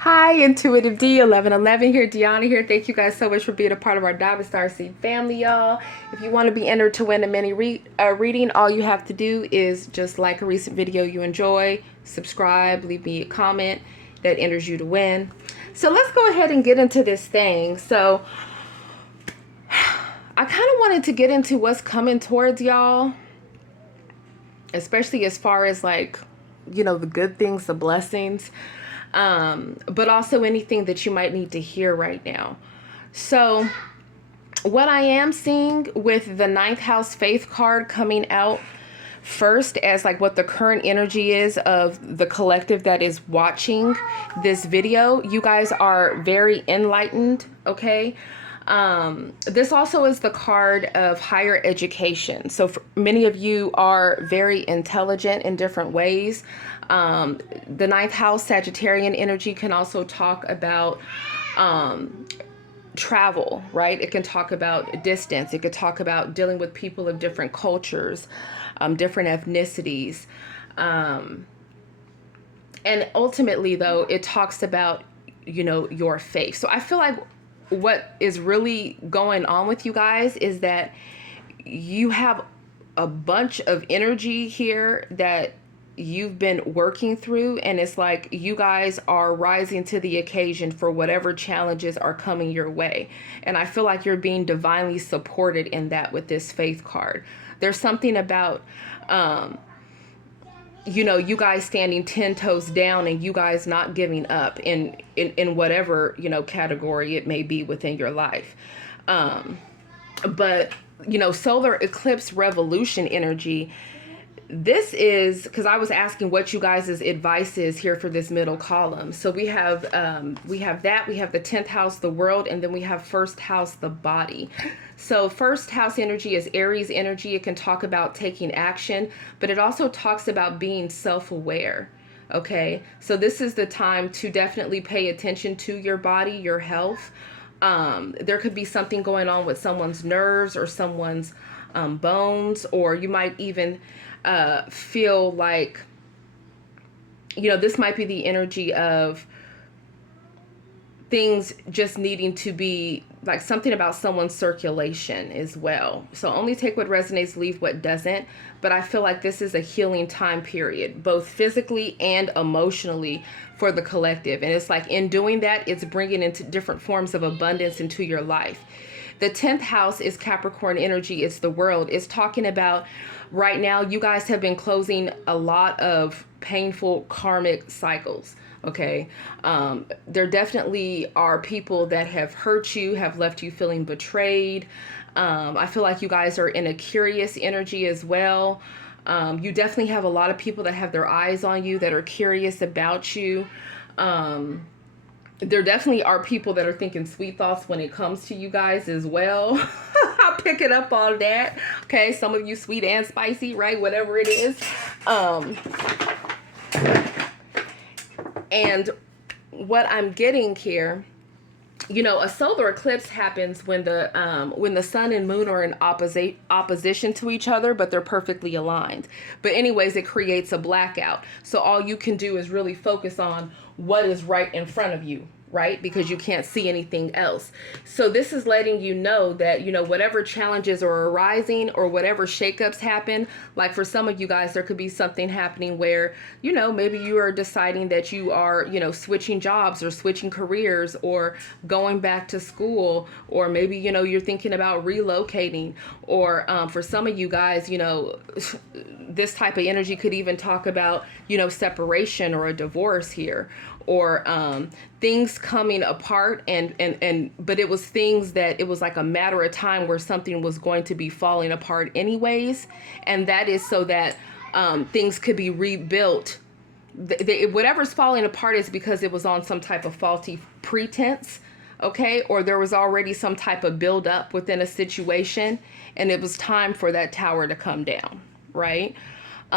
Hi, Intuitive D 1111 here, Deonna here. Thank you guys so much for being a part of our Diamond Star Seed family, y'all. If you want to be entered to win a mini reading, all you have to do is just like a recent video you enjoy, subscribe, leave me a comment that enters you to win. So let's go ahead and get into this thing. So I kind of wanted to get into what's coming towards y'all, especially as far as like, you know, the good things, the blessings. But also anything that you might need to hear right now. So what I am seeing with the ninth house faith card coming out first as like what the current energy is of the collective that is watching this video, you guys are very enlightened, okay? This also is the card of higher education. So for many of you are very intelligent in different ways. The ninth house Sagittarian energy can also talk about travel, right? It can talk about distance. It could talk about dealing with people of different cultures, different ethnicities. And ultimately, though, it talks about, you know, your faith. So I feel like what is really going on with you guys is that you have a bunch of energy here that you've been working through, and it's like you guys are rising to the occasion for whatever challenges are coming your way. And I feel like you're being divinely supported in that with this faith card. There's something about you know, you guys standing 10 toes down and you guys not giving up in whatever, you know, category it may be within your life. But, you know, solar eclipse revolution energy, this is because I was asking what you guys' advice is here for this middle column. So we have that, we have the 10th house, the world, and then we have first house, the body. So first house energy is Aries energy. It can talk about taking action, but it also talks about being self-aware. Okay, so this is the time to definitely pay attention to your body, your health. There could be something going on with someone's nerves or someone's bones, or you might even feel like, you know, this might be the energy of things just needing to be like something about someone's circulation as well. So only take what resonates, leave what doesn't. But I feel like this is a healing time period, both physically and emotionally for the collective. And it's like in doing that, it's bringing into different forms of abundance into your life. The 10th house is Capricorn energy. It's the world. It's talking about right now, you guys have been closing a lot of painful karmic cycles. Okay. There definitely are people that have hurt you, have left you feeling betrayed. I feel like you guys are in a curious energy as well. You definitely have a lot of people that have their eyes on you, that are curious about you. There definitely are people that are thinking sweet thoughts when it comes to you guys as well. I'll pick it up on that. Okay, some of you sweet and spicy, right? Whatever it is. And what I'm getting here, you know, a solar eclipse happens when the sun and moon are in opposition to each other, but they're perfectly aligned. But anyways, it creates a blackout. So all you can do is really focus on what is right in front of you, right? Because you can't see anything else. So this is letting you know that, you know, whatever challenges are arising or whatever shakeups happen, like for some of you guys, there could be something happening where, you know, maybe you are deciding that you are, you know, switching jobs or switching careers or going back to school, or maybe, you know, you're thinking about relocating, or for some of you guys, you know, this type of energy could even talk about, you know, separation or a divorce here, or things coming apart, and but it was things that it was like a matter of time where something was going to be falling apart anyways, and that is so that things could be rebuilt. Whatever's falling apart is because it was on some type of faulty pretense, okay, or there was already some type of buildup within a situation, and it was time for that tower to come down, right?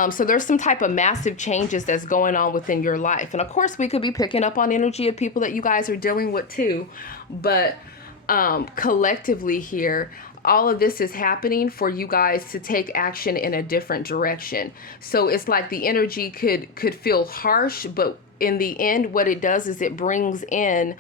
So there's some type of massive changes that's going on within your life. And of course, we could be picking up on energy of people that you guys are dealing with too. But collectively here, all of this is happening for you guys to take action in a different direction. So it's like the energy could feel harsh, but in the end, what it does is it brings in,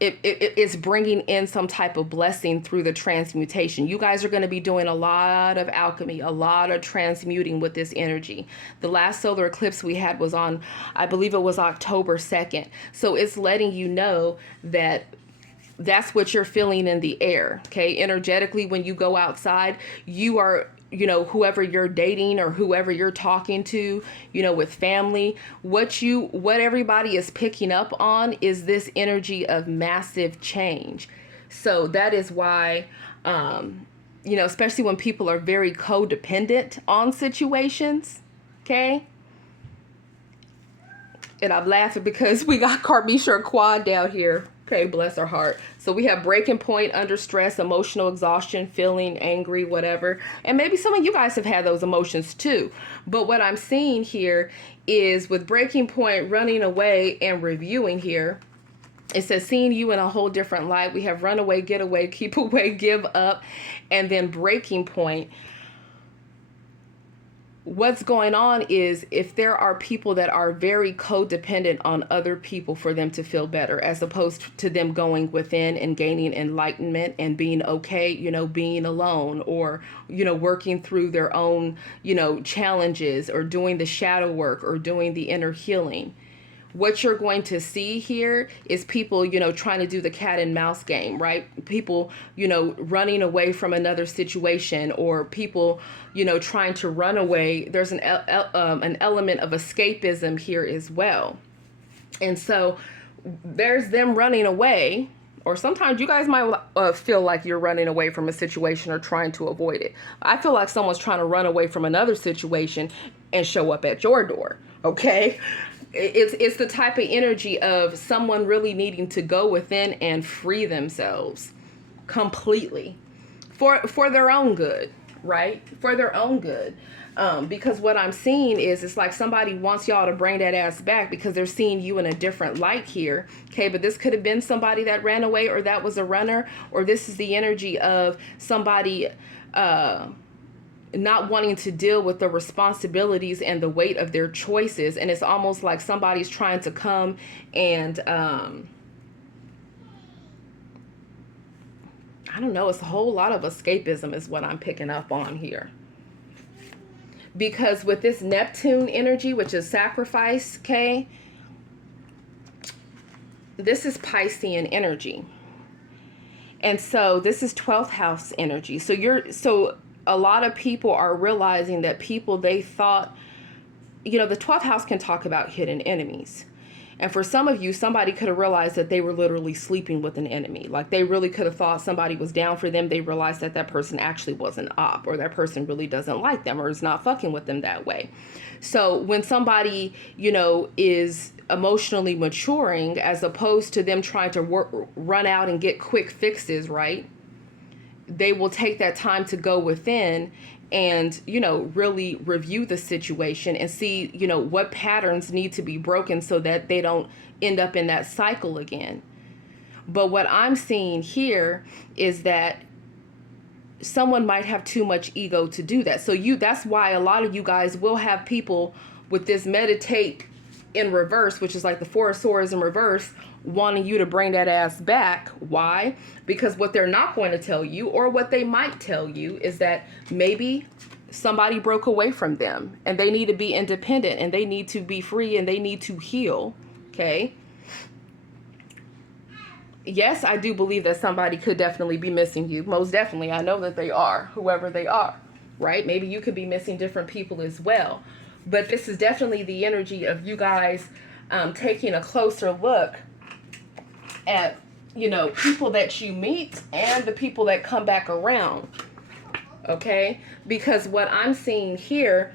it's bringing in some type of blessing through the transmutation. You guys are going to be doing a lot of alchemy, a lot of transmuting with this energy. The last solar eclipse we had was on, I believe it was October 2nd. So it's letting you know that that's what you're feeling in the air. Okay. Energetically, when you go outside, you are, you know, whoever you're dating or whoever you're talking to, you know, with family, what everybody is picking up on is this energy of massive change. So that is why, you know, especially when people are very codependent on situations. Okay. And I'm laughing because we got Carmisha Quad down here. Okay, bless her heart. So we have breaking point, under stress, emotional exhaustion, feeling angry, whatever. And maybe some of you guys have had those emotions too. But what I'm seeing here is with breaking point, running away, and reviewing here, it says seeing you in a whole different light. We have run away, get away, keep away, give up, and then breaking point. What's going on is if there are people that are very codependent on other people for them to feel better, as opposed to them going within and gaining enlightenment and being okay, you know, being alone, or, you know, working through their own, you know, challenges, or doing the shadow work, or doing the inner healing. What you're going to see here is people, you know, trying to do the cat and mouse game, right? People, you know, running away from another situation, or people, you know, trying to run away. There's an element of escapism here as well. And so there's them running away, or sometimes you guys might feel like you're running away from a situation or trying to avoid it. I feel like someone's trying to run away from another situation and show up at your door, okay? It's the type of energy of someone really needing to go within and free themselves completely for their own good, right? For their own good. Because what I'm seeing is it's like somebody wants y'all to bring that ass back because they're seeing you in a different light here. Okay, but this could have been somebody that ran away, or that was a runner, or this is the energy of somebody not wanting to deal with the responsibilities and the weight of their choices. And it's almost like somebody's trying to come and, I don't know, it's a whole lot of escapism is what I'm picking up on here. Because with this Neptune energy, which is sacrifice, okay, this is Piscean energy. And so this is 12th house energy. So a lot of people are realizing that people they thought, you know, the 12th house can talk about hidden enemies. And for some of you, somebody could have realized that they were literally sleeping with an enemy. Like they really could have thought somebody was down for them. They realized that that person actually was an op, or that person really doesn't like them, or is not fucking with them that way. So when somebody, you know, is emotionally maturing, as opposed to them trying to run out and get quick fixes, right? They will take that time to go within and, you know, really review the situation and see, you know, what patterns need to be broken so that they don't end up in that cycle again. But what I'm seeing here is that someone might have too much ego to do that. So that's why a lot of you guys will have people with this meditate in reverse, which is like the Four of Swords in reverse, wanting you to bring that ass back. Why? Because what they're not going to tell you, or what they might tell you, is that maybe somebody broke away from them and they need to be independent and they need to be free and they need to heal. Okay. Yes, I do believe that somebody could definitely be missing you. Most definitely. I know that they are, whoever they are, right? Maybe you could be missing different people as well. But this is definitely the energy of you guys taking a closer look at, you know, people that you meet and the people that come back around. Okay? Because what I'm seeing here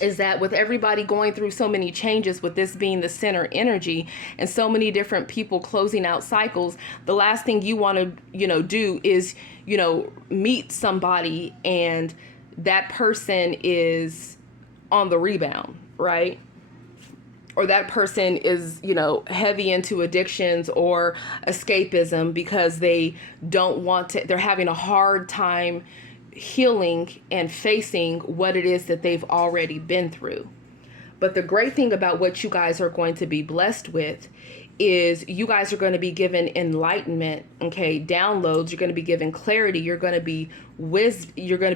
is that with everybody going through so many changes, with this being the center energy and so many different people closing out cycles, the last thing you want to, you know, do is, you know, meet somebody and that person is on the rebound, right? Or that person is, you know, heavy into addictions or escapism because they don't want to, they're having a hard time healing and facing what it is that they've already been through. But the great thing about what you guys are going to be blessed with is you guys are going to be given enlightenment, okay, downloads. You're going to be given clarity. You're going to be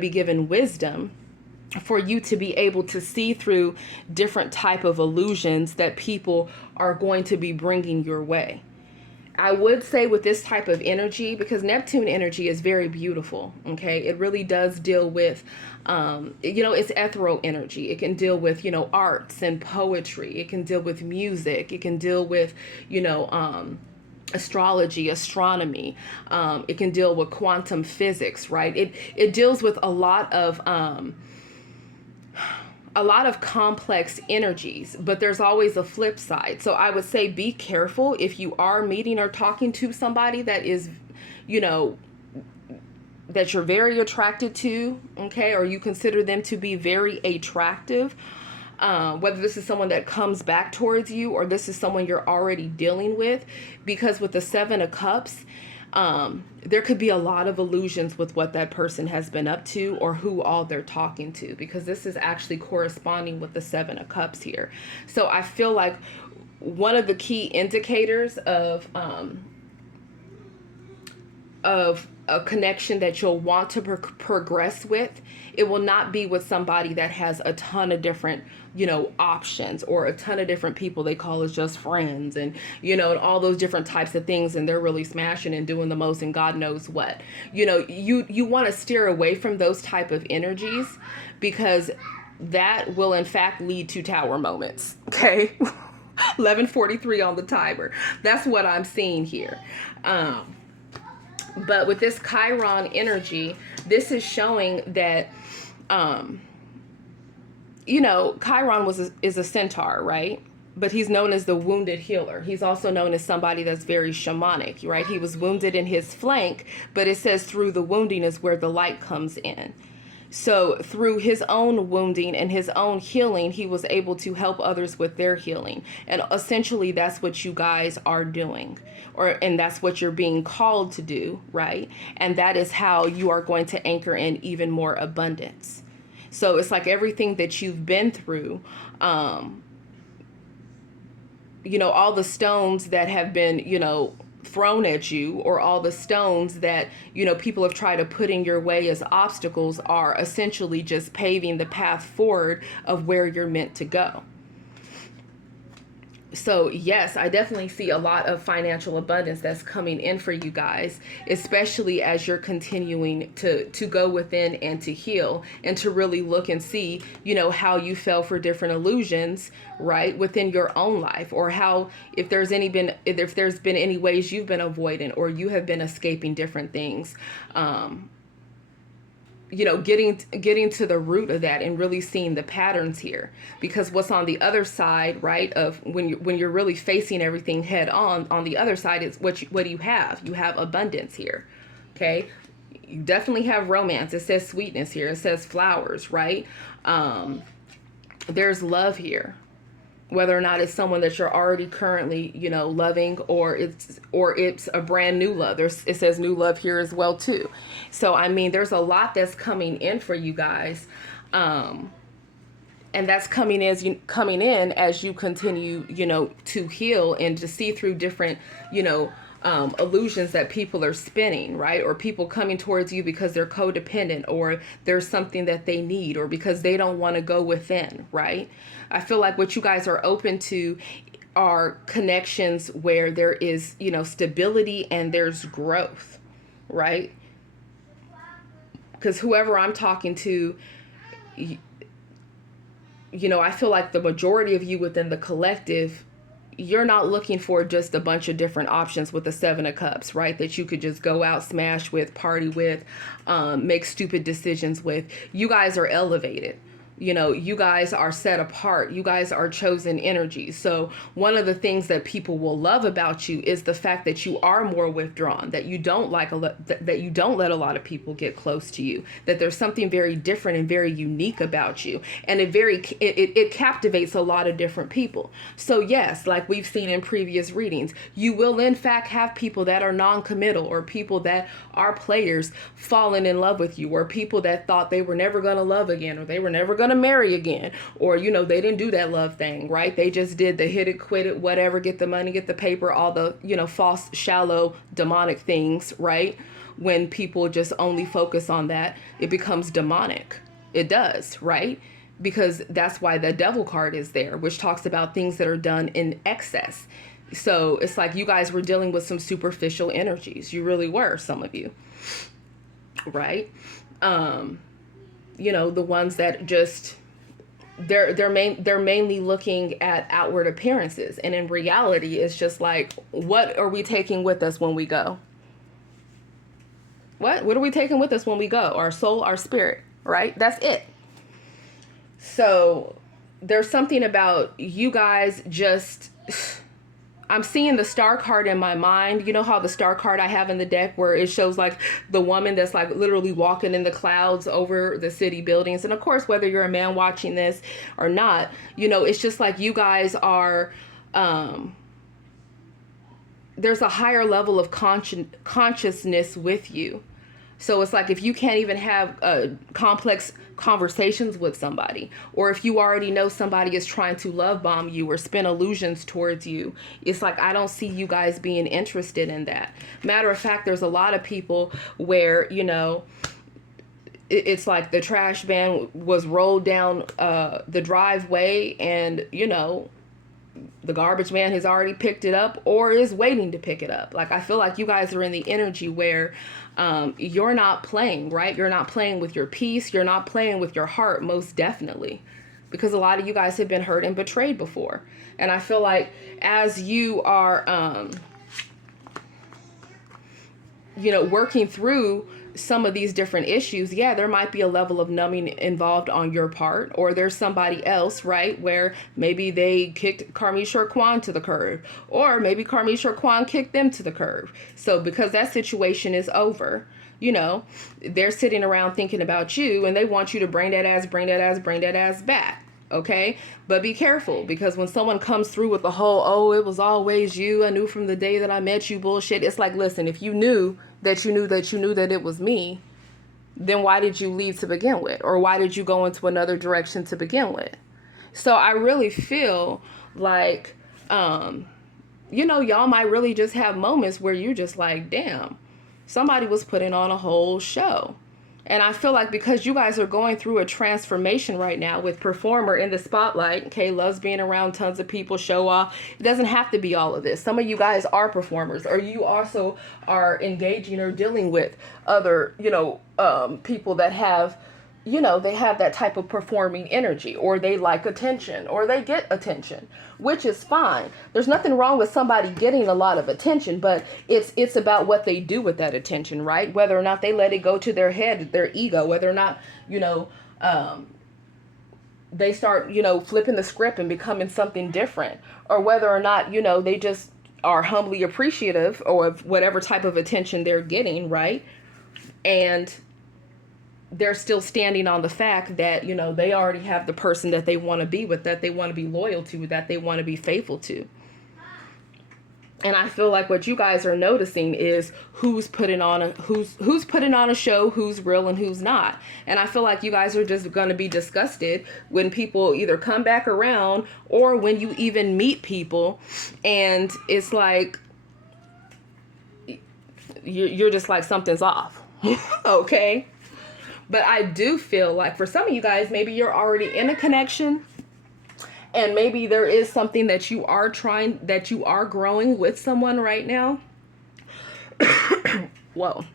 given wisdom for you to be able to see through different type of illusions that people are going to be bringing your way. I would say with this type of energy, because Neptune energy is very beautiful, okay? It really does deal with, it's ethereal energy. It can deal with, arts and poetry. It can deal with music. It can deal with, astrology, astronomy. It can deal with quantum physics, right? It deals with a lot of complex energies, but there's always a flip side. So I would say be careful if you are meeting or talking to somebody that is, that you're very attracted to, okay, or you consider them to be very attractive, whether this is someone that comes back towards you or this is someone you're already dealing with, because with the Seven of Cups, there could be a lot of illusions with what that person has been up to or who all they're talking to, because this is actually corresponding with the Seven of Cups here. So I feel like one of the key indicators of a connection that you'll want to progress with, it will not be with somebody that has a ton of different, options, or a ton of different people they call as just friends, and, and all those different types of things, and they're really smashing and doing the most and God knows what. You want to steer away from those type of energies, because that will in fact lead to tower moments, okay? 11:43 on the timer. That's what I'm seeing here. But with this Chiron energy, this is showing that, Chiron is a centaur, right? But he's known as the wounded healer. He's also known as somebody that's very shamanic, right? He was wounded in his flank, but it says through the wounding is where the light comes in. So through his own wounding and his own healing, he was able to help others with their healing. And essentially that's what you guys are doing, and that's what you're being called to do, right? And that is how you are going to anchor in even more abundance. So it's like everything that you've been through, all the stones that have been, thrown at you, or all the stones that, people have tried to put in your way as obstacles, are essentially just paving the path forward of where you're meant to go. So yes, I definitely see a lot of financial abundance that's coming in for you guys, especially as you're continuing to go within and to heal and to really look and see, how you fell for different illusions, right, within your own life, or how, if there's been any ways you've been avoiding or you have been escaping different things, getting to the root of that and really seeing the patterns here. Because what's on the other side, right, of when you're really facing everything head on the other side is what do you have? You have abundance here, okay? You definitely have romance. It says sweetness here. It says flowers, right? There's love here. Whether or not it's someone that you're already currently, loving, or it's a brand new love. It says new love here as well too. So, I mean, there's a lot that's coming in for you guys. And that's coming in as you continue, to heal and to see through different, illusions that people are spinning, right? Or people coming towards you because they're codependent, or there's something that they need, or because they don't want to go within, right? I feel like what you guys are open to are connections where there is, stability and there's growth, right? Because whoever I'm talking to, I feel like the majority of you within the collective, you're not looking for just a bunch of different options with the Seven of Cups, right? That you could just go out, smash with, party with, make stupid decisions with. You guys are elevated. You guys are set apart. You guys are chosen energies. So one of the things that people will love about you is the fact that you are more withdrawn, that you don't that you don't let a lot of people get close to you, that there's something very different and very unique about you. And it captivates a lot of different people. So yes, like we've seen in previous readings, you will in fact have people that are non-committal, or people that are players falling in love with you, or people that thought they were never going to love again, or they were never going going to marry again. Or, you know, they didn't do that love thing, right? They just did the hit it, quit it, whatever, get the money, get the paper, all the, you know, false, shallow, demonic things, right? When people just only focus on that, it becomes demonic. It does, right? Because that's why the devil card is there, which talks about things that are done in excess. So it's like you guys were dealing with some superficial energies. You really were, some of you, right? You know, the ones that just, they're mainly looking at outward appearances. And in reality, it's just like, what are we taking with us when we go? What are we taking with us when we go? Our soul, our spirit, right? That's it. So there's something about you guys just, I'm seeing the star card in my mind. You know how the star card I have in the deck where it shows like the woman that's like literally walking in the clouds over the city buildings. And of course, whether you're a man watching this or not, you know, it's just like you guys are, there's a higher level of consciousness with you. So it's like if you can't even have complex conversations with somebody, or if you already know somebody is trying to love bomb you or spin illusions towards you, it's like I don't see you guys being interested in that. Matter of fact, there's a lot of people where, you know, it's like the trash van was rolled down the driveway and, you know, the garbage man has already picked it up or is waiting to pick it up. Like, I feel like you guys are in the energy where you're not playing, right? You're not playing with your peace. You're not playing with your heart, most definitely. Because a lot of you guys have been hurt and betrayed before. And I feel like as you are, you know, working through some of these different issues, yeah, there might be a level of numbing involved on your part, or there's somebody else, right, where maybe they kicked Carmiche or Quan to the curb, or maybe Carmiche or Quan kicked them to the curb. So because that situation is over, you know, they're sitting around thinking about you and they want you to bring that ass back. Okay, but be careful, because when someone comes through with the whole, oh, it was always you, I knew from the day that I met you bullshit, it's like, listen, if you knew that you knew that it was me, then why did you leave to begin with? Or why did you go into another direction to begin with? So I really feel like, you know, y'all might really just have moments where you're just like, damn, somebody was putting on a whole show. And I feel like because you guys are going through a transformation right now with performer in the spotlight, okay, loves being around tons of people, show off. It doesn't have to be all of this. Some of you guys are performers, or you also are engaging or dealing with other, you know, people that have, you know, they have that type of performing energy, or they like attention, or they get attention, which is fine. There's nothing wrong with somebody getting a lot of attention, but it's about what they do with that attention, right? Whether or not they let it go to their head, their ego, whether or not, you know, they start, you know, flipping the script and becoming something different, or whether or not, you know, they just are humbly appreciative of whatever type of attention they're getting, right? And they're still standing on the fact that, you know, they already have the person that they want to be with, that they want to be loyal to, that they want to be faithful to. And I feel like what you guys are noticing is who's putting on a show, who's real and who's not. And I feel like you guys are just going to be disgusted when people either come back around, or when you even meet people and it's like you're just like, something's off. Okay. But I do feel like for some of you guys, maybe you're already in a connection, and maybe there is something that you are growing with someone right now. Whoa,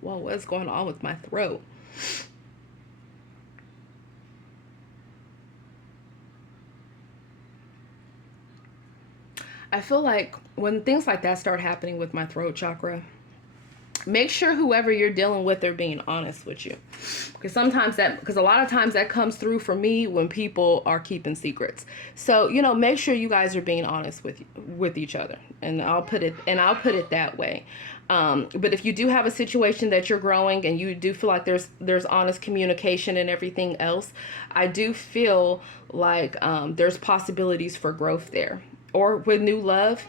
what's going on with my throat? I feel like when things like that start happening with my throat chakra, make sure whoever you're dealing with, they're being honest with you. Because a lot of times that comes through for me when people are keeping secrets. So, you know, make sure you guys are being honest with each other. And I'll put it that way. But if you do have a situation that you're growing and you do feel like there's honest communication and everything else, I do feel like there's possibilities for growth there. Or with new love,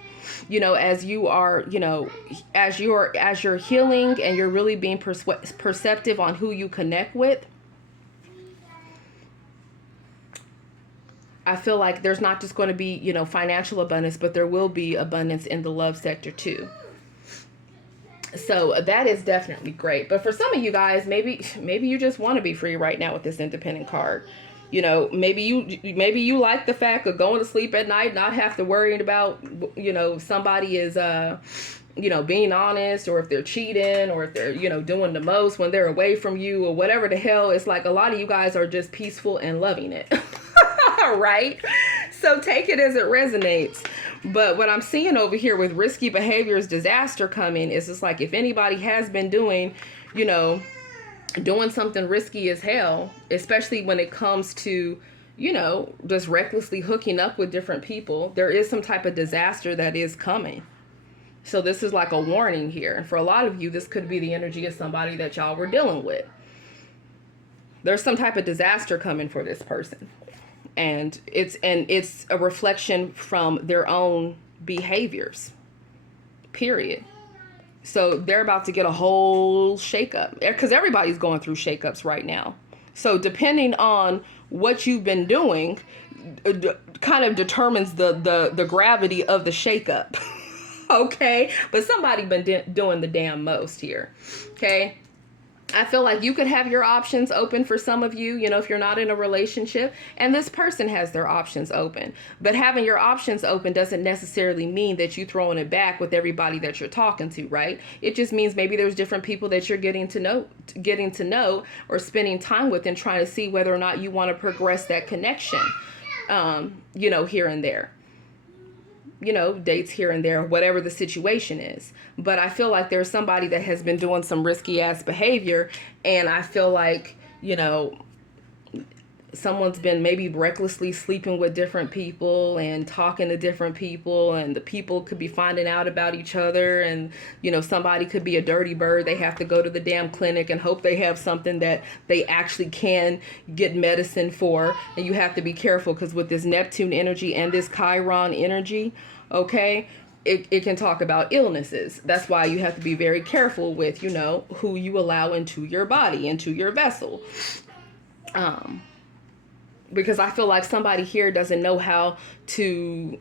you know, as you are, you know, as you're healing and you're really being perceptive on who you connect with, I feel like there's not just going to be, you know, financial abundance, but there will be abundance in the love sector too. So that is definitely great. But for some of you guys, maybe you just want to be free right now with this independent card. You know, maybe you like the fact of going to sleep at night, not have to worry about, you know, somebody is you know, being honest, or if they're cheating, or if they're, you know, doing the most when they're away from you, or whatever the hell. It's like a lot of you guys are just peaceful and loving it. Right? So take it as it resonates. But what I'm seeing over here with risky behaviors, disaster coming, is just like, if anybody has been doing, you know, doing something risky as hell, especially when it comes to, you know, just recklessly hooking up with different people, there is some type of disaster that is coming. So this is like a warning here. And for a lot of you, this could be the energy of somebody that y'all were dealing with. There's some type of disaster coming for this person. And it's a reflection from their own behaviors, period. So they're about to get a whole shakeup, because everybody's going through shakeups right now. So depending on what you've been doing, kind of determines the gravity of the shakeup. Okay, but somebody been doing the damn most here. Okay. I feel like you could have your options open for some of you, you know, if you're not in a relationship, and this person has their options open. But having your options open doesn't necessarily mean that you throwing it back with everybody that you're talking to, right? It just means maybe there's different people that you're getting to know or spending time with, and trying to see whether or not you want to progress that connection, you know, here and there. You know, dates here and there, whatever the situation is. But I feel like there's somebody that has been doing some risky ass behavior, and I feel like, you know, someone's been maybe recklessly sleeping with different people and talking to different people, and the people could be finding out about each other, and, you know, somebody could be a dirty bird. They have to go to the damn clinic and hope they have something that they actually can get medicine for. And you have to be careful, because with this Neptune energy and this Chiron energy, okay, it can talk about illnesses. That's why you have to be very careful with, you know, who you allow into your body, into your vessel. Because I feel like somebody here doesn't know how to,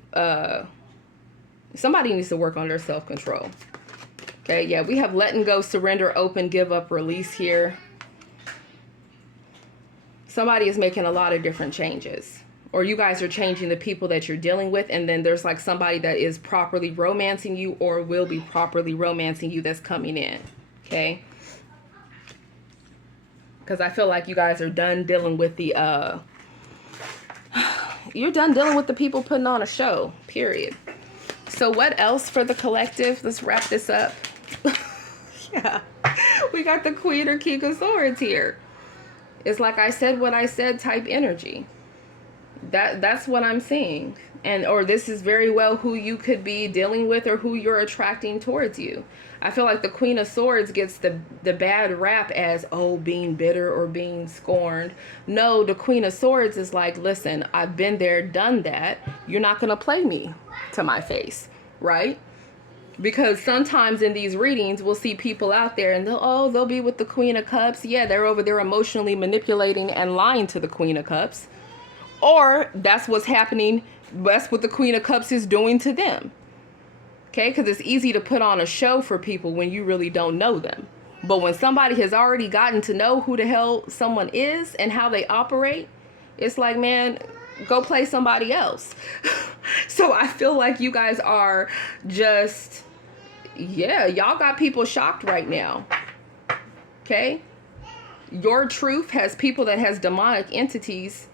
somebody needs to work on their self-control. Okay, yeah, we have letting go, surrender, open, give up, release here. Somebody is making a lot of different changes. Or you guys are changing the people that you're dealing with, and then there's like somebody that is properly romancing you, or will be properly romancing you, that's coming in. Okay? Because I feel like you guys are done dealing with the, you're done dealing with the people putting on a show, period. So what else for the collective? Let's wrap this up. Yeah, we got the Queen or King of Swords here. It's like I said what I said type energy. That's what I'm seeing. And or this is very well who you could be dealing with, or who you're attracting towards you. I feel like the Queen of Swords gets the bad rap as, oh, being bitter or being scorned. No, the Queen of Swords is like, listen, I've been there, done that. You're not going to play me to my face, right? Because sometimes in these readings, we'll see people out there and they'll be with the Queen of Cups. Yeah, they're over there emotionally manipulating and lying to the Queen of Cups. Or that's what's happening. That's what the Queen of Cups is doing to them. Okay, because it's easy to put on a show for people when you really don't know them. But when somebody has already gotten to know who the hell someone is and how they operate, it's like, man, go play somebody else. So I feel like you guys are just, yeah, y'all got people shocked right now. Okay? Your truth has people that has demonic entities,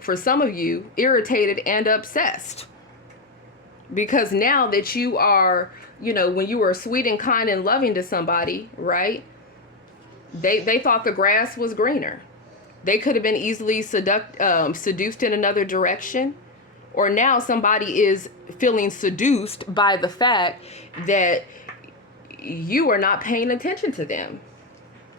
for some of you, irritated and obsessed. Because now that you are, you know, when you were sweet and kind and loving to somebody, right? They thought the grass was greener. They could have been easily seduced in another direction. Or now somebody is feeling seduced by the fact that you are not paying attention to them.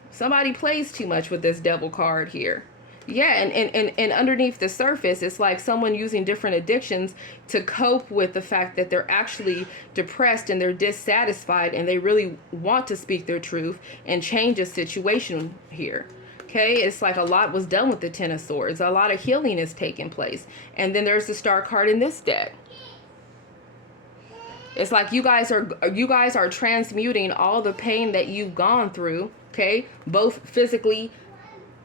Somebody plays too much with this devil card here. Yeah, and underneath the surface, it's like someone using different addictions to cope with the fact that they're actually depressed and they're dissatisfied and they really want to speak their truth and change a situation here. Okay, it's like a lot was done with the Ten of Swords. A lot of healing is taking place. And then there's the Star card in this deck. It's like you guys are transmuting all the pain that you've gone through, okay? Both physically,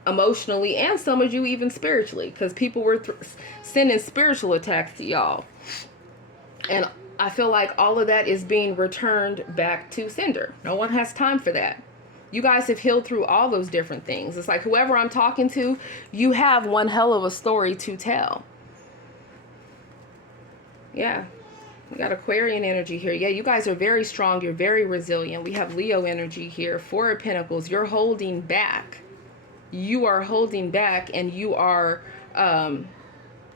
emotionally, and some of you even spiritually, because people were sending spiritual attacks to y'all. And I feel like all of that is being returned back to sender. No one has time for that. You guys have healed through all those different things. It's like whoever I'm talking to, you have one hell of a story to tell. Yeah. We got Aquarian energy here. Yeah, you guys are very strong. You're very resilient. We have Leo energy here. Four of Pentacles. You're holding back. You are holding back, and you are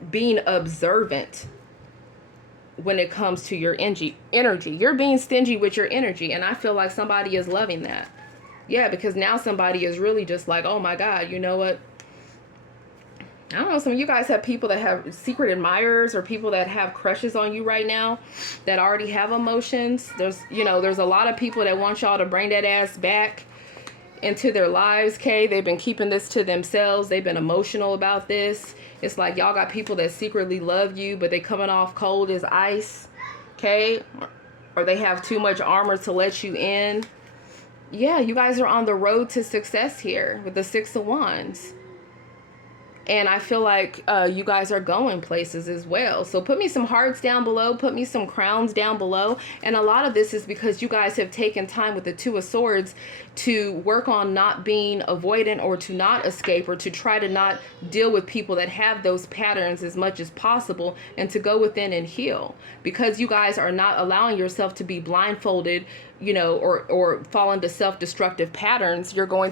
being observant when it comes to your energy. You're being stingy with your energy, and I feel like somebody is loving that. Yeah, because now somebody is really just like, oh my God, you know what? I don't know, some of you guys have people that have secret admirers or people that have crushes on you right now that already have emotions. There's a lot of people that want y'all to bring that ass back into their lives, okay? They've been keeping this to themselves. They've been emotional about this. It's like y'all got people that secretly love you, but they coming off cold as ice, okay? Or they have too much armor to let you in. Yeah, you guys are on the road to success here with the Six of Wands. And I feel like you guys are going places as well. So put me some hearts down below. Put me some crowns down below. And a lot of this is because you guys have taken time with the Two of Swords to work on not being avoidant or to not escape or to try to not deal with people that have those patterns as much as possible and to go within and heal. Because you guys are not allowing yourself to be blindfolded, or fall into self-destructive patterns, you're going to